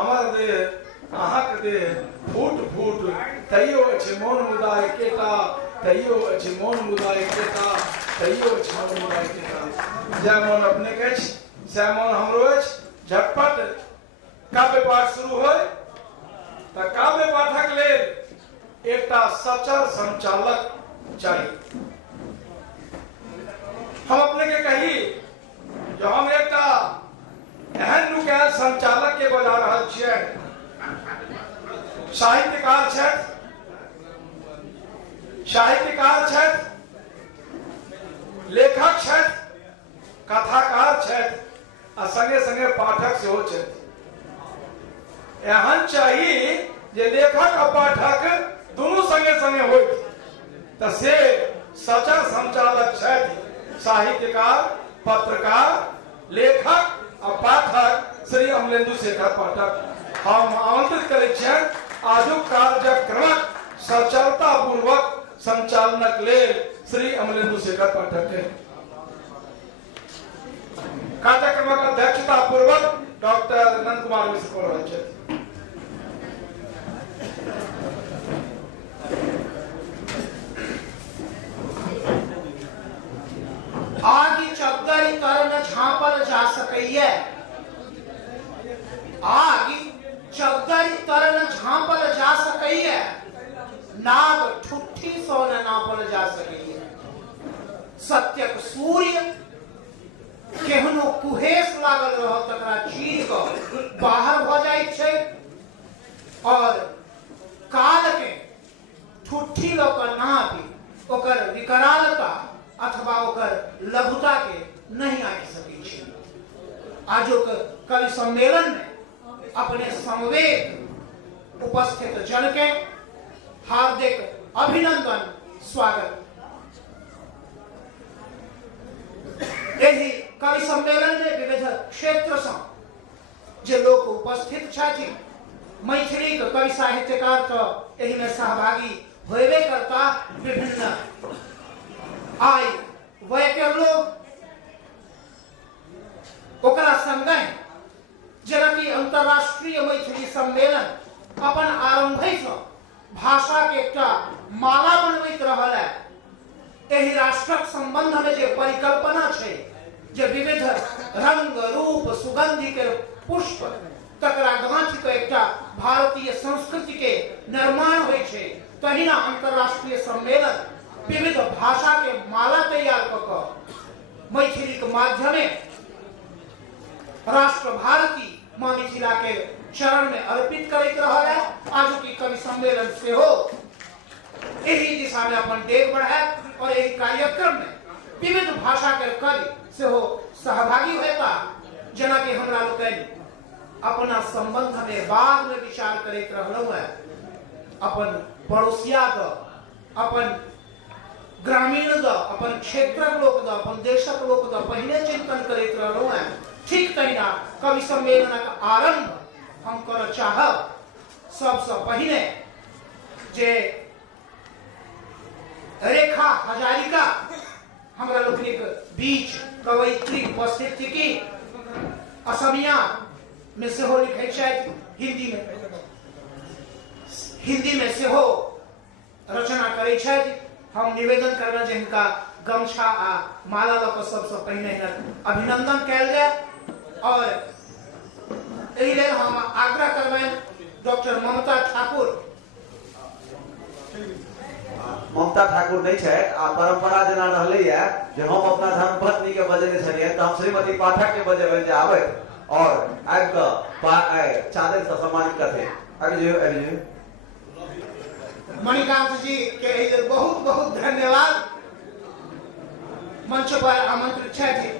আমার দেহ আহাক দেহ ফুট ফুট তৈयो अछि মন মুদায় কেতা তৈयो अछि মন মুদায় केता तैयो अछि मौन मुदाय केता जय मौन अपने के जय मौन हमरो अछि झटपट काव्य पाठ शुरू होय त काव्य पाठक लेल एकटा सचर संचालक चाहिए। हम अपने के कही जो हम एकटा एहन नुकायल संचालक के बजा रहल छियै। साहित्यकार छथि, लेखक छथि, कथाकार छथि आ संगे संगे पाठक सेहो छथि। एहन चाही जे लेखक आ पाठक दुनू संगे संगे होय त से सचर संचालक छथि। साहित्यकार, पत्रकार, लेखक आ पाठक श्री अमलेन्दु शेखर पाठक हम आमंत्रित करै छियनि आजुक कार्यक्रमक सचरता पूर्वक संचालनक लेल श्री अमलेन्दु शेखर पाठक के कार्यक्रमक अध्यक्षता पूर्वक डॉक्टर नंद कुमार मिश्र कऽ रहल छथि। आगि चद्दरि तर न झाँपल जा सकैये, आगि चद्दरि तर न झाँपल जा सकैये, नाग ठुट्ठी सो न नापल जा सकैये। सत्यक सूर्य केहनो कुहेस लागल रह तकरा चीर कऽ बाहर भ जाइत छै और काल के ठुट्ठी लऽ कऽ नापि ओकर विकरालता अथवा ओकर लघुता के नहीं आंक सकै छै। आजुक कवि सम्मेलन में अपने समवेत उपस्थित जन के हार्दिक अभिनंदन स्वागत। एहि कवि सम्मेलन में विविध क्षेत्र सँ जे लोक उपस्थित छथि, मैथिली कवि साहित्यकार तो एहि में सहभागी होबे करता। विभिन्न आय वय के लोग ओकरा संगे जेनाकि अंतरराष्ट्रीय मैथिली सम्मेलन अपन आरंभे सँ भाषा के एकटा माला बनबैत रहल है। एहि राष्ट्रक संबंध में जे परिकल्पना छै जे विविध रंग रूप सुगंधि के पुष्प तकरा गांठ के एकटा भारतीय संस्कृति के निर्माण होय छै, तहिना अंतरराष्ट्रीय सम्मेलन विविध भाषा के माला तैयार कऽ मैथिली के माध्यमे राष्ट्र भारती माँ मिथिला के चरण में अर्पित करैत रहल है। आज की कवि सम्मेलन से हो एही दिशा में अपन डेग बढ़ाए और एही कार्यक्रम में विविध भाषा के कवि से हो सहभागी होता। जना कि हमरा लोकनि अपना संबंध में बाद में विचार करैत रहलहुँ है। अपन पड़ोसिया द, अपन ग्रामीण द, अपन क्षेत्रक लोक द, अपन देशक लोक द पहिने चिंतन करैत रहलहुँ है। ठीक तहिना कवि सम्मेलनक आरंभ हम करऽ चाहब। सबसँ पहिने जे रेखा हजारिका हमरा लोकनिक बीच कवयित्री उपस्थित थी। असमिया में सेहो लिखै छथि, हिंदी में सेहो रचना करै छथि। हम निवेदन करबनि जे हिनका गमछा आ माला लऽ कऽ सबसँ पहिने अभिनंदन कयल जाय और एहि लेल हम आग्रह करबनि डॉक्टर ममता ठाकुर नहीं है। परंपरा जना रहले है जे हम अपना धर्मपत्नी के बजेने छलिए त हम श्रीमती पाठक के बजेबे जे आबे और आबि कऽ चादर से सम्मानित करते। आगे मणिकांत जी के बहुत बहुत धन्यवाद। मंच पर आमंत्रित छथि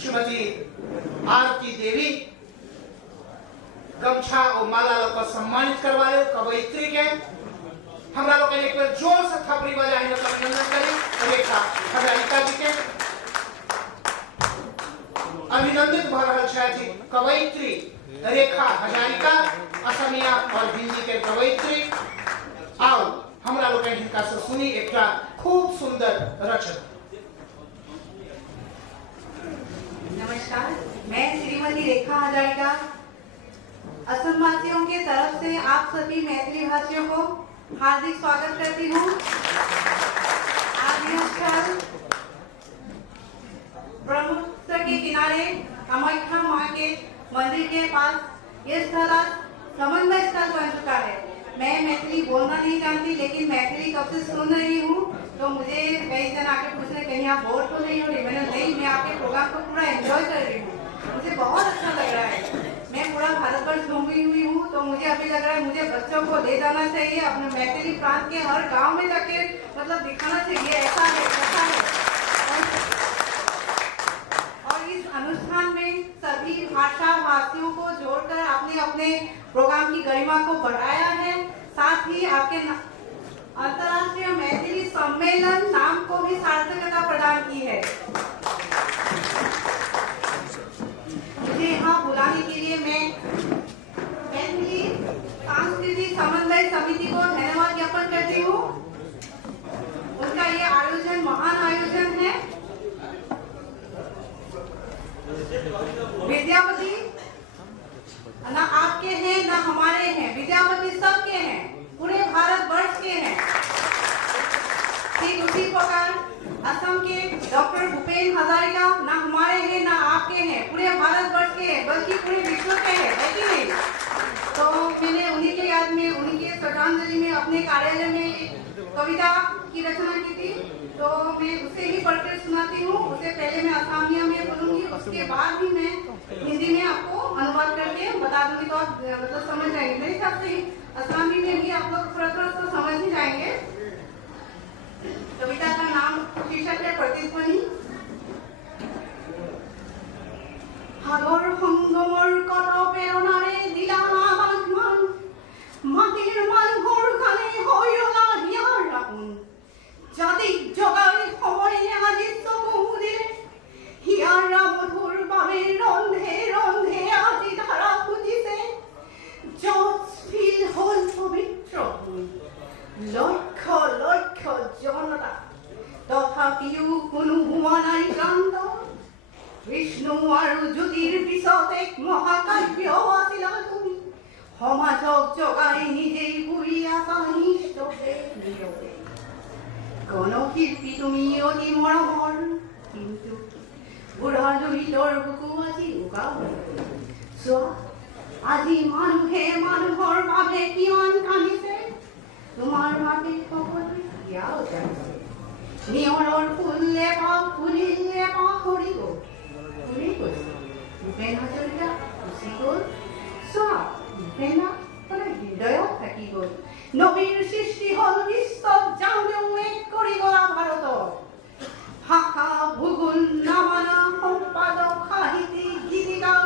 श्रीमती आरती देवी, गमछा और माला लऽ कऽ सम्मानित करवाए कवयित्री के। हमरा लोग एक बार जोर से थपड़ी बजाए अभिनंदन करी रेखा हजारिका जी के। अभिनंदित भ रहल छथि कवयित्री रेखा हजारिका, असमिया और हिंदी के कवयित्री। आओ हमरा लोग हिनका से सुनी एकटा खूब सुंदर रचना। नमस्कार, मैं श्रीमती रेखा हजारिका असम वासियों के तरफ से आप सभी मैथिली भाषियों को हार्दिक स्वागत करती हूँ। आज यह स्थल ब्रह्मपुत्र के किनारे कामाख्या माँ के मंदिर के पास ये स्थल आज समन्वय स्थल बन चुका है। मैं मैथिली बोलना नहीं जानती, लेकिन मैथिली कब से सुन रही हूँ, तो मुझे कई जन आके पूछ रहे कहीं आप बोर तो नहीं हो रही। मैंने नहीं, मैं आपके प्रोग्राम को पूरा एंजॉय कर रही हूँ, मुझे बहुत अच्छा लग रहा है। मैं पूरा भारतवर्ष घूमी हुई हूँ, तो मुझे अभी लग रहा है मुझे बच्चों को ले जाना चाहिए अपने मैथिली प्रांत के हर गांव में जाके, मतलब दिखाना चाहिए ऐसा है ऐसा है। और इस अनुष्ठान में सभी भाषा भाषियों को जोड़कर आपने अपने प्रोग्राम की गरिमा को बढ़ाया है। साथ ही आपके अंतर्राष्ट्रीय मैथिली सम्मेलन नाम को भी सार्थकता प्रदान की है। मुझे यहाँ बुलाने के लिए मैं मैथिली सांस्कृतिक समन्वय समिति को धन्यवाद ज्ञापन करती हूँ। उनका ये आयोजन महान आयोजन है। विद्यापति ना आपके हैं ना हमारे हैं, विद्यापति सबके हैं, पूरे भारतवर्ष के हैं। ठीक उसी प्रकार असम के डॉक्टर भूपेन हजारिका ना हमारे हैं ना आपके हैं, पूरे भारतवर्ष के हैं, बल्कि पूरे विश्व के हैं, है कि नहीं? तो मैंने उन्हीं के याद में, उन्हीं के श्रद्धांजलि में अपने कार्यालय में एक कविता की रचना की थी, तो मैं उसे ही पढ़कर सुनाती हूँ। उसे पहले मैं असमिया में बोलूंगी, उसके बाद भी मैं हिंदी में आपको अनुवाद करके बता दूंगी, तो आप मतलब समझ जाएंगे। मेरे ख्याल से असमी में भी आप लोग थोड़ा थोड़ा तो समझ ही जाएंगे। कविता का नाम शीर्षक है प्रतिध्वनि। সাগর সংগমৰ কথা প্ৰেৰণাৰে দিলা বাগমান, মাটিৰ মানুহৰ গানে হৈলা হিয়াৰ ৰাখোন, জাতিক জগাই সময়ে আজি চকু মুদিলে, হিয়াৰা মধুৰ বাবে ৰন্ধে ৰন্ধে আজি ধাৰা খুজিছে, জল হ'ল পবিত্ৰ লক্ষ লক্ষ জনতা, তথাপিও কোনো হোৱা নাই ক্লান্ত। বিষ্ণু আৰু জ্যোতিৰ পিছত এক মহাকাব্য আছিলা তুমি, সমাজক জগাই নিজেই ঘূৰি আছা নিষ্ঠে নীৰৱে। গণশিল্পী তুমি অতি মৰমৰ, কিন্তু বুঢ়া দুইতৰ বুকু আজি উগাও। চোৱা আজি মানুহে মানুহৰ বাবে কিমান কান্দিছে, তোমাৰ বাবে সকলোৱে ইয়াও জানিছে। নিয়ৰৰ ফুলে ফুলিলে পাহৰি গ'ল, ভূপেন হাজৰিকা গুচি গ'ল। চোৱা ভূপেনা হৃদয়ত থাকি গ'ল। নবীৰ সৃষ্টি হ'ল বিশ্বত, যাওঁতেও এক কৰি গ'লা ভাৰতত। ভাষা ভূগোল নামানা সম্পাদক সাহিত্যিক গীতিকাৰ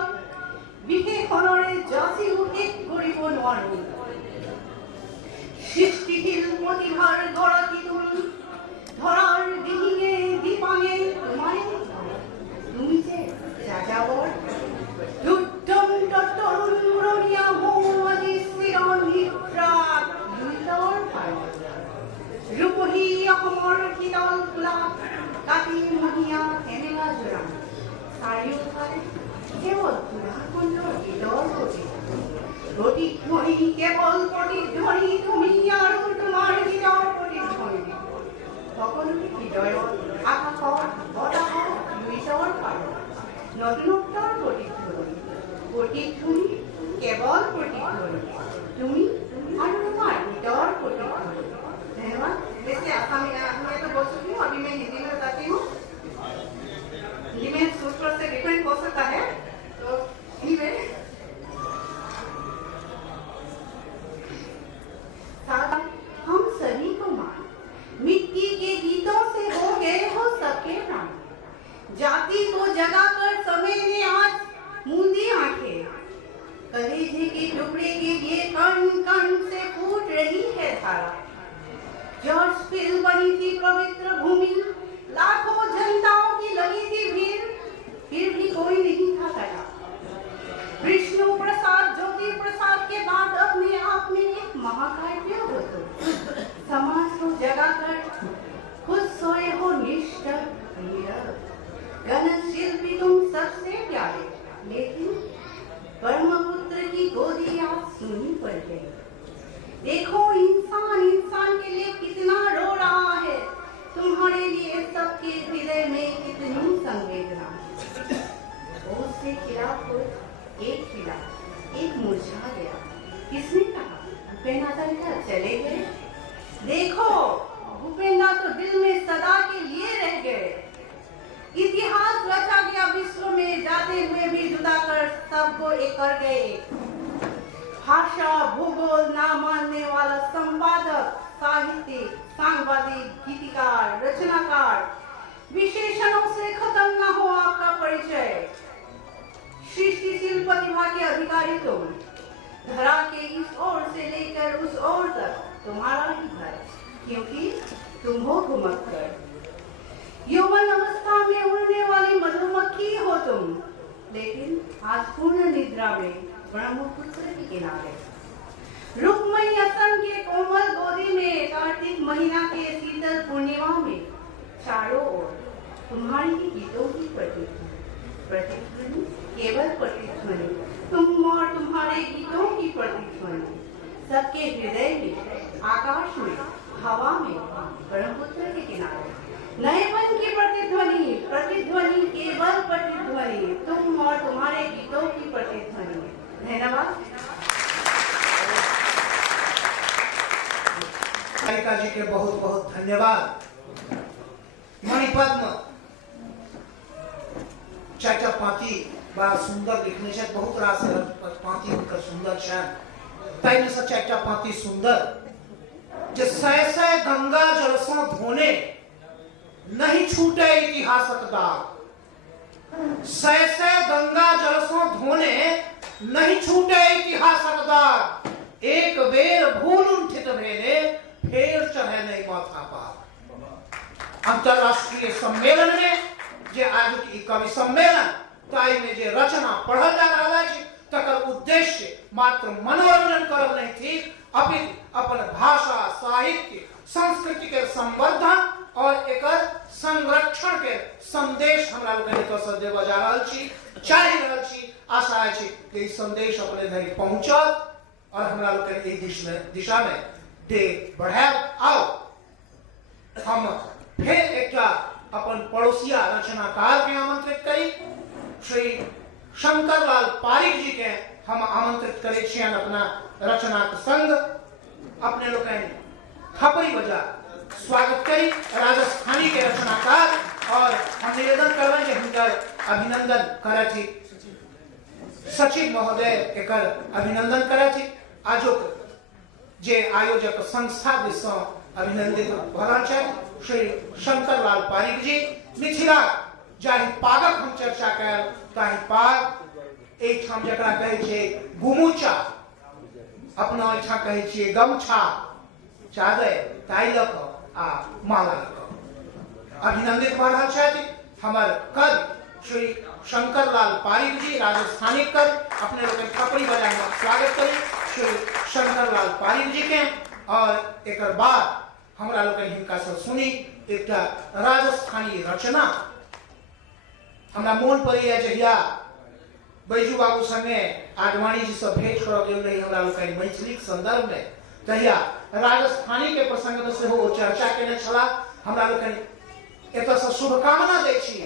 বিশেষণৰে যাচিও শেষ কৰিব নোৱাৰো। সৃষ্টিশীল প্ৰতিভাৰ গৰাকী তুমি, ধৰাৰ দিহিঙে দীপাঙে তোমাৰে। তুমি যে যাযাবৰ দুৰ্দন্ত তৰুণ মূৰণীয়া মৌ আজি চিৰ নিদ্ৰাত লুইতৰ পাৰত। ৰূপহী অসমৰ শীতল ফুলাত কাটি মহীয়া হেমেলা জোৰা, চাৰিওফালে কেৱল সুধাকুণ্ডৰ গীতৰ প্ৰতিধ্বনি, কেৱল প্ৰতিধ্বনি তুমি আৰু তোমাৰ গীতৰ প্ৰতিধ্বনি। সকলোৰে হৃদয়ত আকাশত বতাহত লুইতৰ পাৰত নতুনত্বৰ প্ৰতিধ্বনি, প্ৰতিধ্বনি কেৱল প্ৰতিধ্বনি তুমি আৰু তোমাৰ গীতৰ প্ৰতিধ্বনি। धन्यवाद। वैसे मैं तो बोल चुकी हूँ, अभी मैं हिंदी में बताती हूँ। हिंदी में सूत्र से डिफरेंट हो सकता है, तो anyway, हम सभी को मान, मिट्टी के गीतों से हो गए हो सबके प्राण, जाति को जगाकर समय ने आज मूंदी आंखें, कलेजे के टुकड़े के गई। देखो इंसान इंसान के लिए कितना रो रहा है, तुम्हारे लिए सबके हृदय में कितनी संवेदना है। उससे खिला फूल एक खिला, एक मुरझा गया। किसने कहा भूपेंद्र क्या चले गए? देखो भूपेंद्र तो दिल में सदा के लिए रह गए। इतिहास रचा गया विश्व में, जाते हुए भी जुदा कर सबको एक कर गए। भाषा भूगोल ना मानने वाला संपादक, साहित्यिक, सांगवादिक, गीतिकार, रचनाकार, विशेषणों से खत्म ना हो आपका परिचय। सृष्टिशील प्रतिभा के अधिकारी तुम, धरा के इस ओर से लेकर उस ओर तक तुम्हारा ही घर, क्योंकि तुम हो घुमक्कड़। यौवन अवस्था में उड़ने वाली मधुमक्खी हो तुम, लेकिन आज पूर्ण निद्रा में ब्रह्मपुत्र के किनारे। रुक्मणी असम के कोमल गोदी में, कार्तिक महीना के शीतल पूर्णिमा में, चारों ओर तुम्हारी ही गीतों की प्रतिध्वनि, केवल प्रतिध्वनि, तुम और तुम्हारे गीतों की प्रतिध्वनि, सबके हृदय में, आकाश में, हवा में, ब्रह्मपुत्र के किनारे। नएपन की प्रतिध्वनि, प्रतिध्वनि, केवल प्रतिध्वनि, तुम और तुम्हारे गीतों की प्रतिध्वनि। धन्यवाद। कालिका जी के बहुत बहुत धन्यवाद। मणिपद्म चाचा पाती बड़ा सुंदर लिखने से बहुत रास पाती उनका सुंदर छन ताई में से चाचा पाती सुंदर जे सै गंगा जल से धोने नहीं छूटे इतिहासक दाग। सै गंगा जल से धोने नहीं छूटे इतिहासक दाग। एक बेर भूल उठित भेले फेर चढ़े नहीं माथा पार। अंतरराष्ट्रीय सम्मेलन में जे आज की कवि सम्मेलन ताई में जे रचना पढ़ल जा रहा है तकर उद्देश्य मात्र मनोरंजन करब नहीं थी, अपितु अपन भाषा, साहित्य, संस्कृति के संवर्धन और एकर संरक्षण के संदेश हमरा लोग के से देव जा रहल छी, चाहि रहल छी। आशा है छी कि संदेश अपने धरि पहुंचत और हमरा लोग के दिशा में दे बढ़ाब। आओ हम फिर एक अपन पड़ोसिया रचनाकार के आमंत्रित करी, श्री शंकरलाल पारिक जी के हम आमंत्रित करे छियन अपना रचनाक संग। अपने लोग थपड़ी बजा स्वागत करी राजस्थानी के रचनाकार और हम निवेदन करबे जे हुनकर अभिनंदन करे छी। सचिव महोदय एकर अभिनंदन करे छी। आजुक जे आयोजक संस्था दिस अभिनंदित भरल छथि श्री शंकरलाल पारिक जी। मिथिला जाहि पागक हम चर्चा कर ताहि पाग एक ठाम जकरा कहे छे गुमुचा, अपना इच्छा कहे छे गमछा, चादर ताइलक आ माला अभिनंदित भऽ रहल छथि हमर कवि श्री शंकरलाल पारिक जी राजस्थानी कवि। अपने लोग थपड़ी बजा स्वागत करी श्री शंकरलाल पारिक जी के। और एक बाद हमरा लोग हिनका से सुनी एक राजस्थानी रचना। हमरा मोन पड़ैया जहिया बैजू बाबू संगे आडवाणी जी से भेंट कर गेल रही हमरा लोग मैथिली संदर्भ में, तहिया राजस्थानी के प्रसंग में से हो चर्चा केने छला। हमरा लोग एतऽ से शुभकामना दै छी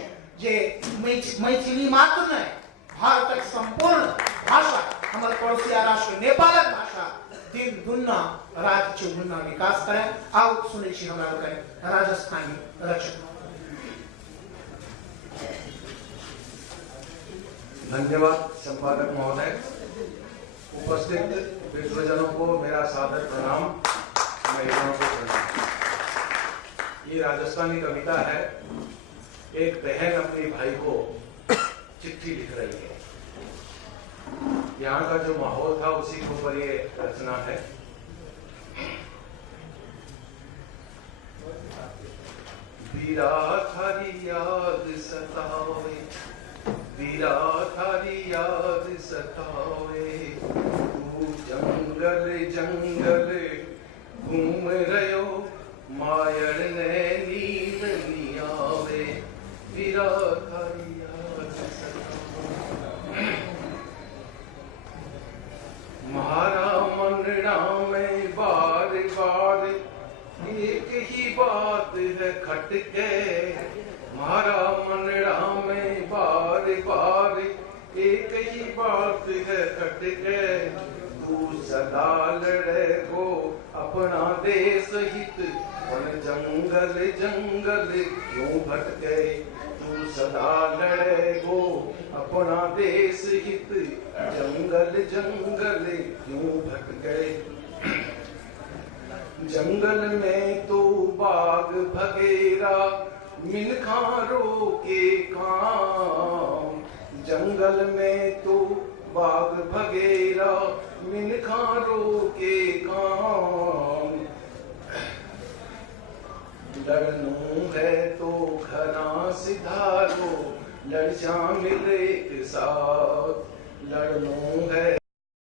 जे मैथिली मात्र नहीं भारतक संपूर्ण भाषा हमर पड़ोसिया राष्ट्र नेपालक भाषा दिन दुन्ना रात चौगुना विकास करे। आओ सुनै छी हमरा लोग राजस्थानी रचना। धन्यवाद संपादक महोदय। उपस्थित विद्वजनों को मेरा सादर प्रणाम, महिलाओं को प्रणाम। ये राजस्थानी कविता है। एक बहन अपने भाई को चिट्ठी लिख रही है। यहाँ का जो माहौल था उसी के ऊपर ये रचना है। वीरा थारी याद सतावे, वीरा थारी याद सतावे, तू जंगल जंगल घूम रहो, मायर ने नींद नहीं आवे, वीरा थारी याद सतावे। महारा मन खटके, मारा मनड़ा में बार बार एक ही बात है खटके। तू सदा लड़े को अपना देश हित, वन जंगल जंगल क्यों भटके। तू सदा लड़े को अपना देश हित, जंगल जंगल क्यों भटके। जंगल में तो बाघ भगेरा, मिनखा रोके काम। जंगल में तो बाघ भगेरा, मिनखा रोके काम। लड़नू है तो घना सिधारो, लड़ जा मिले एक साथ। लड़नू है